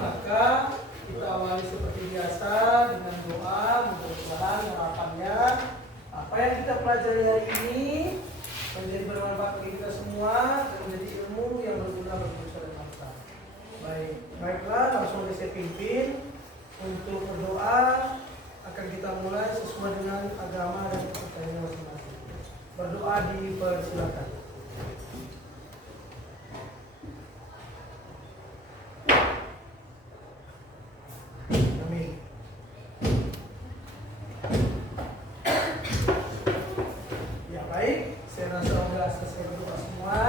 maka kita awali seperti biasa dengan doa. Mudah-mudahan harapannya apa yang kita pelajari hari ini menjadi bermanfaat bagi kita semua dan menjadi ilmu yang berguna bagi manusia dan bangsa. Baiklah, langsung saya pimpin untuk berdoa. Akan kita mulai sesuai dengan agama dan kepercayaan masing-masing. Berdoa dipersilakan. Amin. Ya baik, saya rasa sudah selesai berdoa semua.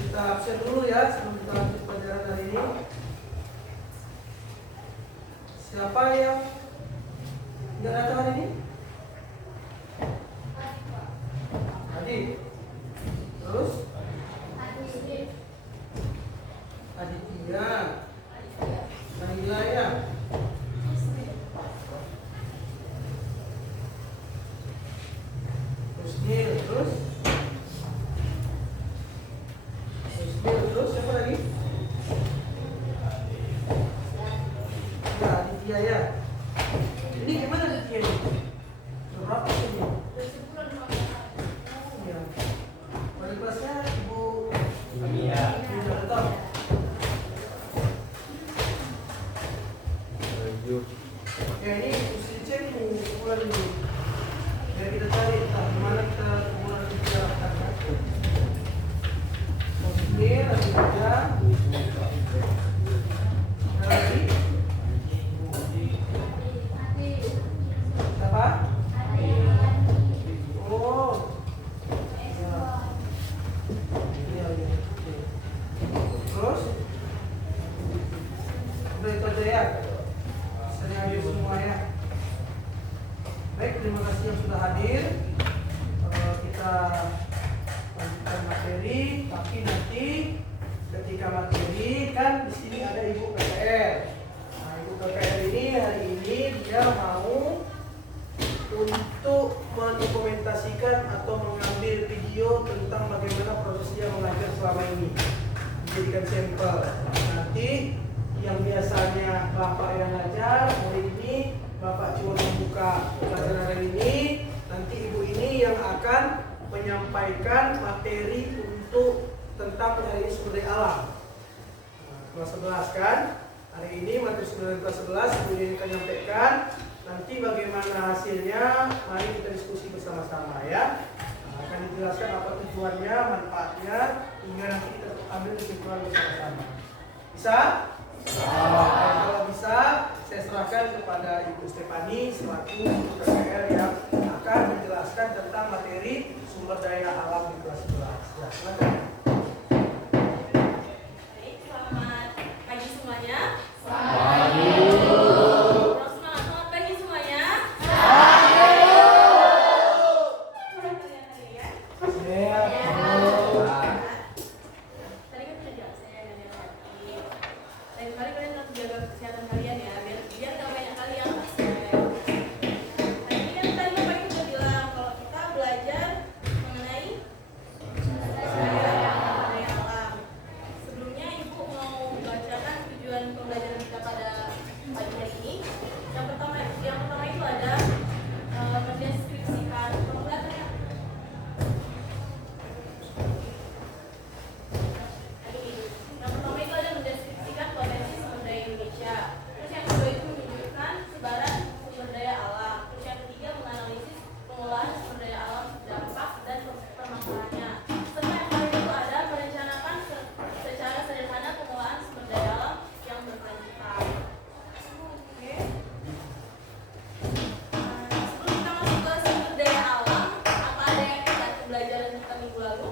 Kita absen dulu ya sebelum kita lanjut pelajaran hari ini. Siapa yang nggak datang hari ini? Adi. Terus? Aditya. Nabila ya. Husnil. Terus? Husnil. Terus siapa lagi? Ya, Aditya ya. Ini gimana Aditya ini? Berapa ini? Ya. Wali kelasnya Ibu Iya. Sudah datang. Oke, ini mesti cek kumpulan dulu. Biar kita cari entah mana kita kumpulan itu diarahkan. Ini lagi kerja. Ada lagi? Siapa? Oh. Ya. Iya, iya. Oke. Terus? Udah itu aja ya. Saya hadir semua ya. Baik, terima kasih yang sudah hadir. Kita lanjutkan materi, tapi nanti ketika materi kan di sini ada Ibu PPR. Nah, Ibu PPR ini hari ini dia mau untuk mendokumentasikan atau mengambil video tentang bagaimana proses dia mengajar selama ini, dijadikan sampel. Nanti yang biasanya Bapak yang ngajar, hari ini Bapak cuma membuka pelajaran hari ini, nanti Ibu ini yang akan menyampaikan materi untuk tentang penyelidikan sumber daya alam. Nah, kelas 11 kan, hari ini materi sumber daya kelas 11 Ibu ini akan menyampaikan. Nanti bagaimana hasilnya, mari kita diskusi bersama-sama ya. Nah, akan dijelaskan apa tujuannya, manfaatnya, hingga nanti kita ambil kesimpulan bersama-sama. Bisa? Kalau bisa, saya serahkan kepada Ibu Stefani selaku PPR yang akan menjelaskan tentang materi sumber daya alam di kelas 11. Ya, silakan. Baik, selamat pagi semuanya. Pagi. Selamat pagi semuanya. Kalian hari ya. Tadi kan sudah jawab saya dan yang tadi. Lain kali kalian harus jaga kesehatan kalian ya, biar nggak banyak kali yang absen. Tadi kan Bapak Ibu sudah bilang kalau kita belajar mengenai daya alam. Sebelumnya Ibu mau membacakan tujuan pembelajaran kita pada pagi hari ini. Yang pertama itu ada mendeskripsikan pembelajaran. Yang pertama itu ada mendeskripsikan potensi sumber daya Indonesia. Terus yang kedua itu menunjukkan sebaran sumber daya alam. Terus yang ketiga menganalisis pengolahan sumber daya alam, dampak dan permasalahannya. Serta yang paling itu ada merencanakan secara sederhana pengolahan sumber daya alam yang berkelanjutan. Oke. Sebelum kita masuk ke sumber daya alam, apa ada yang kita pelajaran kita minggu lalu?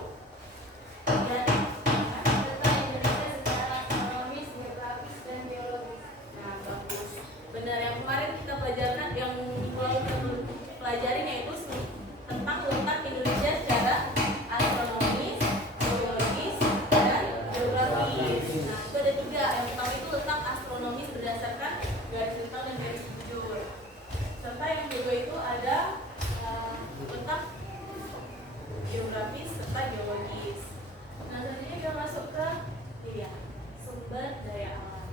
Ya. Tentang Indonesia secara astronomis, geografis, dan geologis. Nah, bagus. Benar, yang kemarin kita pelajaran, yang minggu lalu kita pelajarin yaitu tentang letak Indonesia secara astronomis, geologis, dan geografis. Nah, itu ada tiga. Yang pertama itu letak astronomis berdasarkan garis bintang dan garis bujur. Serta yang kedua itu ada letak geografis serta geologis. Nah, selanjutnya kita masuk ke sumber daya alam.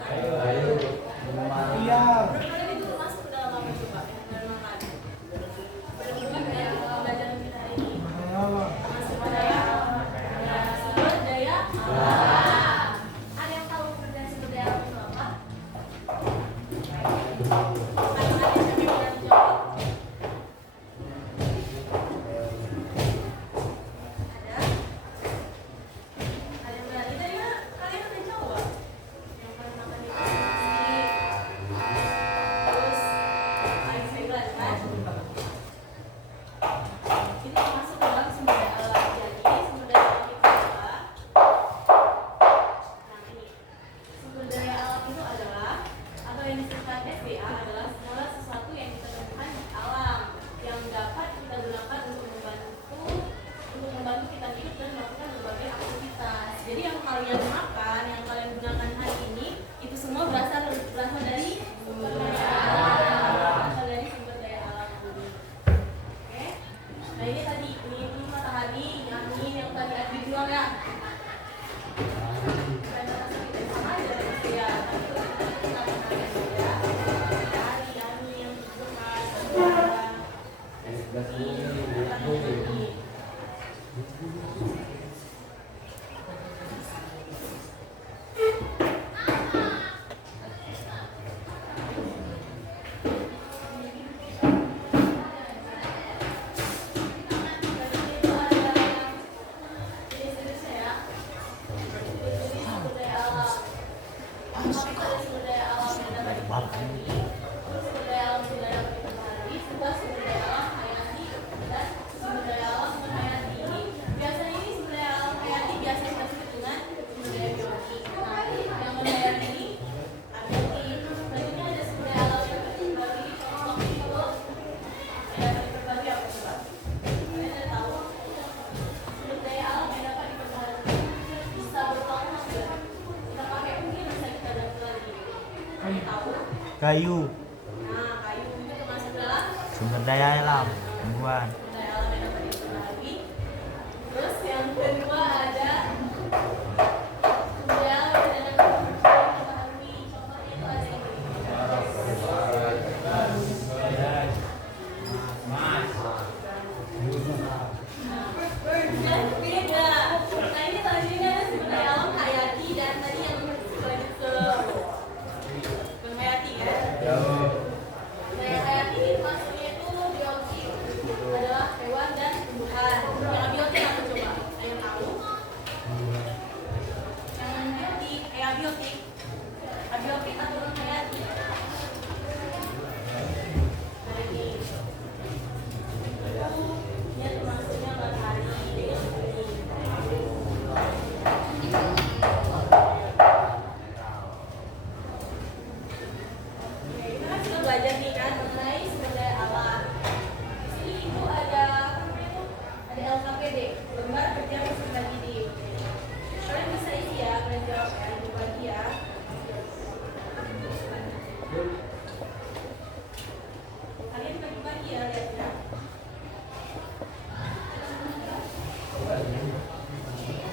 Kayu. Iya. Program itu masuk ke dalam apa coba? Dalam makan. Berhubungan dengan pembelajaran kita hari ini. Masuk ke dalam sumber daya alam. Ada yang tahu sumber daya alam itu apa? Ada yang bisa jawab? Ada yang berani tadi nggak? Kalian ada jawab? Yang paling makan itu terus paling segala kan? Itu termasuk dalam sumber daya alam. Jadi sumber daya alam itu adalah nah ini sumber daya alam itu adalah atau yang disebut SDA adalah segala sesuatu yang kita temukan di alam yang dapat kita gunakan untuk membantu kita hidup dan melakukan berbagai aktivitas. Jadi yang kalian makan, yang kalian gunakan hari ini itu semua berasal dari sumber daya alam. Berasal dari sumber daya alam bumi. Oke? Nah ini tadi ini matahari, ini angin yang tadi Adi bilang ya. Kita sama aja ya. Tapi kita pernah ya. Matahari, angin yang bergerak, Kayu, nah, kayu itu termasuk dalam sumber daya alam, tumbuhan. sumber daya alam yang dapat diperbaiki. Terus yang kedua ada sumber daya alam yang dapat diperbaiki. Contohnya itu ada ini. Dan beda. Nah ini tadi ada sumber daya alam hayati dan tadi yang lanjut ke hayati ya. Daya hayati ini maksudnya itu biologi adalah hewan dan tumbuhan. Yang abiotik apa coba? Ada yang tahu? Yang abiotik, abiotik. Abiotik atau non hayati? Nah ini. Ini termasuknya matahari dengan bumi. Oke, kita kan sudah belajar nih kan mengenai sumber daya alam. Di sini itu ada apa namanya itu? Ada LKPD, lembar kerja peserta didik. Kalian bisa isi ya, kalian jawab ya, dibagi ya. Kalian bagi-bagi ya, lihat ya.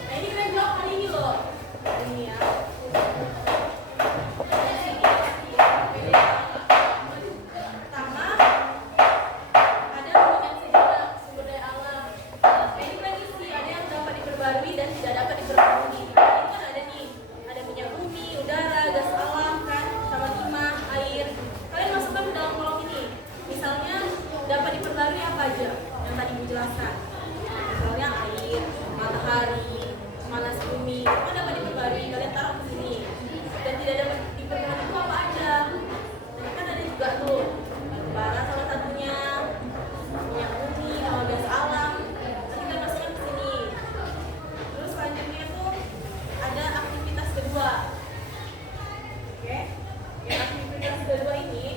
Nah ini kalian jawab kali ini loh. Kali ini ya. Pertama, ada hubungan sejenak sumber daya alam. Ini kan isi ada yang dapat diperbarui dan tidak dapat diperbarui. Ini kan ada nih, ada minyak bumi, udara, gas alam kan, sama timah, air. Kalian masukkan ke dalam kolom ini. Misalnya dapat diperbarui apa aja yang tadi Ibu jelaskan. Misalnya air, matahari, panas bumi, itu dapat diperbarui. Kalian taruh ke sini. Dan tidak dapat diperbarui itu apa aja? Nah, kan ada juga tuh bara salah satunya, minyak bumi, sama gas alam. Nanti kita masukkan ke sini. Terus selanjutnya tuh ada aktivitas kedua. Oke, yang aktivitas kedua ini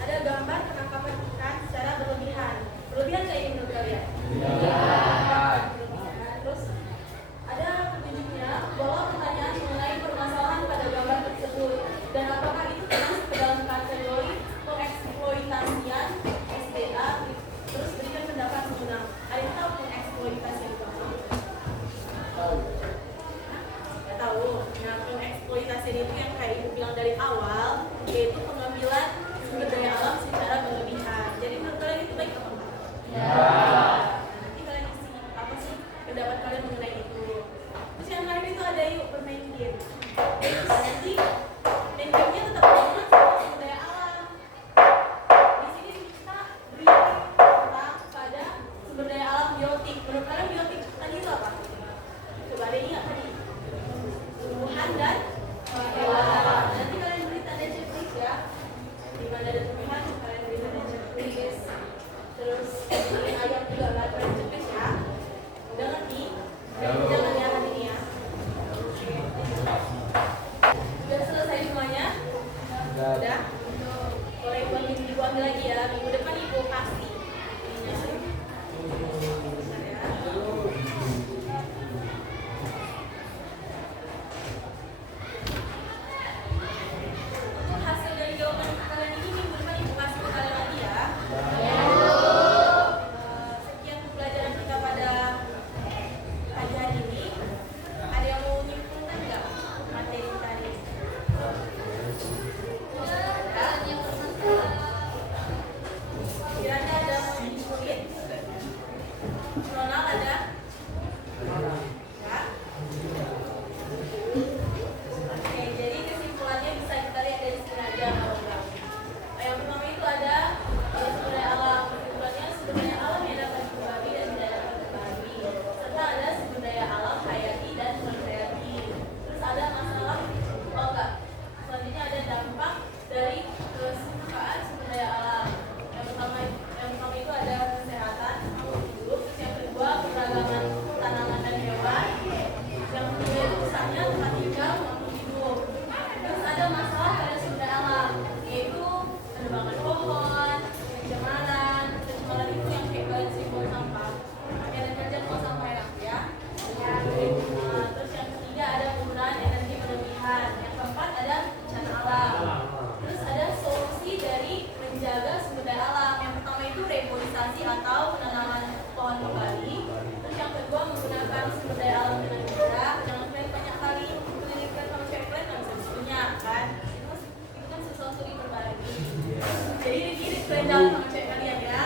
ada gambar penangkapan ikan secara berlebihan. Berlebihan nggak ini menurut kalian? Terus ada petunjuknya bahwa pertanyaan mengenai permasalahan pada gambar tersebut dan apakah itu termasuk ke dalam kategori pengeksploitasian SDA. Terus berikan pendapat mengenai. Ada yang tahu pengeksploitasian itu apa? Nggak tahu. Nah, pengeksploitasian itu yang kayak bilang dari awal, yaitu pengambilan sumber daya alam secara berlebihan. Jadi menurut kalian itu baik atau enggak? Nanti kalian isi apa sih pendapat kalian mengenai itu. Terus yang terakhir itu ada yuk bermain game. Nanti main gamenya tetap berhubungan sama sumber daya alam. Di sini kita briefing tentang pada sumber daya alam biotik. Menurut kalian biotik tadi itu apa? Coba ada ingat tadi? Tumbuhan dan hewan. Nanti kalian beri tanda checklist ya. Di mana ada tumbuhan, kalian beri tanda checklist. Terus ini ayam juga kalian checklist ya. Udah ngerti? Jangan ya hari ini ya. Udah selesai semuanya? Udah? Boleh ibu ambil lagi ya. Minggu depan ibu kasih. Untuk hasil dari jawaban kalian ini minggu depan ibu kasih ke kalian lagi ya. Sekian pembelajaran kita pada pagi hari ini. Ada yang mau menyimpulkan nggak materi tadi? Kiranya ada yang mau menyimpulin? Ronald ada? Ya? Oke, jadi kesimpulannya bisa kita lihat dari sini aja kalau enggak. Yang pertama itu ada sumber daya alam. Kesimpulannya sumber daya alam yang dapat dibagi dan tidak dapat dibagi. Serta ada sumber daya alam hayati dan non hayati. Terus ada masalah, oh enggak. Selanjutnya ada dampak dari kesukaan sumber daya alam. Yang pertama itu ada kesehatan makhluk hidup. Terus yang kedua keberagaman tanaman dan hewan. Yang ketiga itu rusaknya tempat tinggal makhluk hidup. Terus ada masalah pada sumber daya alam, yaitu penebangan pohon, pencemaran itu yang kayak kalian sering buang sampah. Kalian kerja buang sampah ya. Nah, terus yang ketiga ada penggunaan energi berlebihan. Yang keempat ada bencana alam. Terus ada solusi dari menjaga sumber daya alam. Yang pertama itu reforestasi atau penanaman pohon kembali. Terus yang kedua menggunakan sumber daya alam dengan bijak. Jangan kalian banyak kali melilitkan sama cewek kalian nggak bisa punya kan? Itu kan sesuatu yang berbagi. Jadi ini kalian jawab sama cewek kalian ya.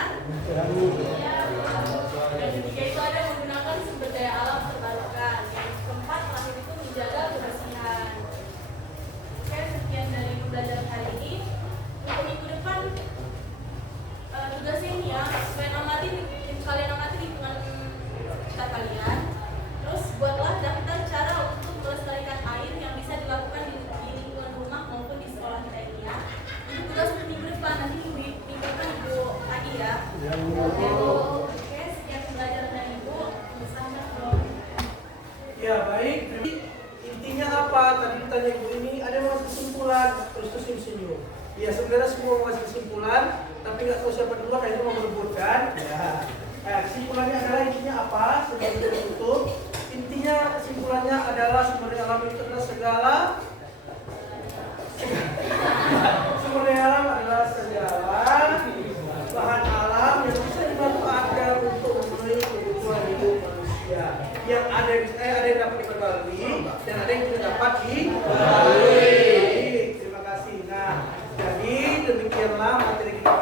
Yang ketiga itu ada menggunakan sumber daya alam terbarukan. Yang keempat terakhir itu menjaga kebersihan. Oke, sekian dari pembelajaran hari ini. Untuk minggu depan tugasnya ini ya, kalian amati lingkungan sekitar kalian. Terus buatlah daftar cara untuk melestarikan air yang bisa dilakukan di lingkungan rumah maupun di sekolah kita ini ya. Ini tugas untuk minggu depan, nanti minggu depan ibu lagi ya. Oke, sekian pembelajaran dari ibu. Bersama dong. Ya baik, jadi intinya apa? Tadi ditanya ibu ini ada yang mau kesimpulan, terus senyum. Ya sebenarnya semua mau kesimpulan, tapi nggak tahu siapa dulu kayaknya mau merebutkan. Ya. Kesimpulannya adalah intinya apa? Sebelum kita tutup, intinya kesimpulannya adalah sumber daya alam itu adalah segala sumber daya alam adalah segala bahan alam yang bisa dimanfaatkan untuk memenuhi kebutuhan hidup manusia. Yang ada yang dapat diperbarui dan ada yang tidak dapat diperbarui. Terima kasih. Nah, jadi demikianlah materi kita